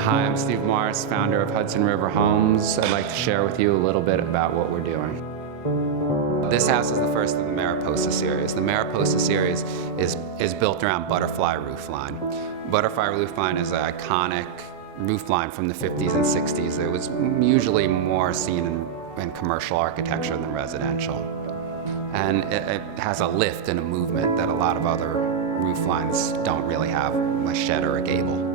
Hi, I'm Steve Morris, founder of Hudson River Homes. I'd like to share with you a little bit about what we're doing. This house is the first of the Mariposa series. The Mariposa series is built around Butterfly Roofline. Butterfly Roofline is an iconic roofline from the 50s and 60s. It was usually more seen in commercial architecture than residential. And it has a lift and a movement that a lot of other rooflines don't really have, a shed or a gable.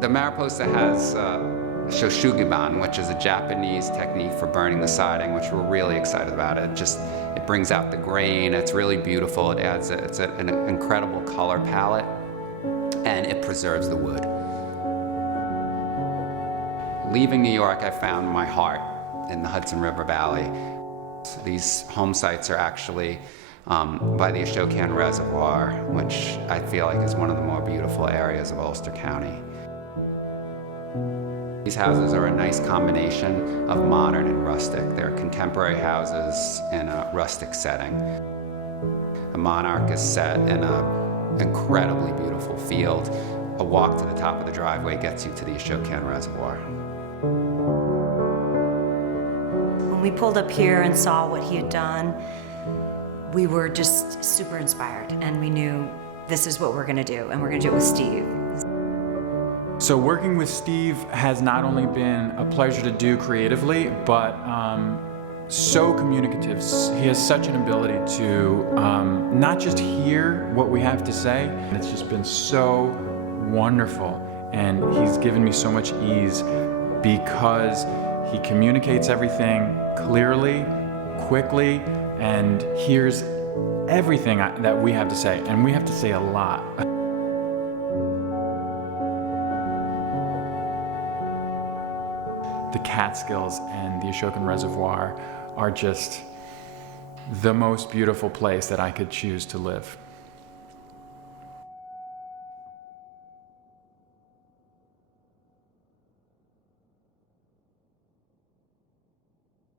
The Mariposa has Shoshugiban, which is a Japanese technique for burning the siding, which we're really excited about. It brings out the grain, it's really beautiful, it's an incredible color palette, and it preserves the wood. Leaving New York, I found my heart in the Hudson River Valley. These home sites are actually by the Ashokan Reservoir, which I feel like is one of the more beautiful areas of Ulster County. These houses are a nice combination of modern and rustic. They're contemporary houses in a rustic setting. The Monarch is set in an incredibly beautiful field. A walk to the top of the driveway gets you to the Ashokan Reservoir. When we pulled up here and saw what he had done, we were just super inspired, and we knew this is what we're gonna do, and we're gonna do it with Steve. So working with Steve has not only been a pleasure to do creatively, but so communicative. He has such an ability to not just hear what we have to say, and it's just been so wonderful. And he's given me so much ease because he communicates everything clearly, quickly, and hears everything that we have to say, and we have to say a lot. The Catskills and the Ashokan Reservoir are just the most beautiful place that I could choose to live.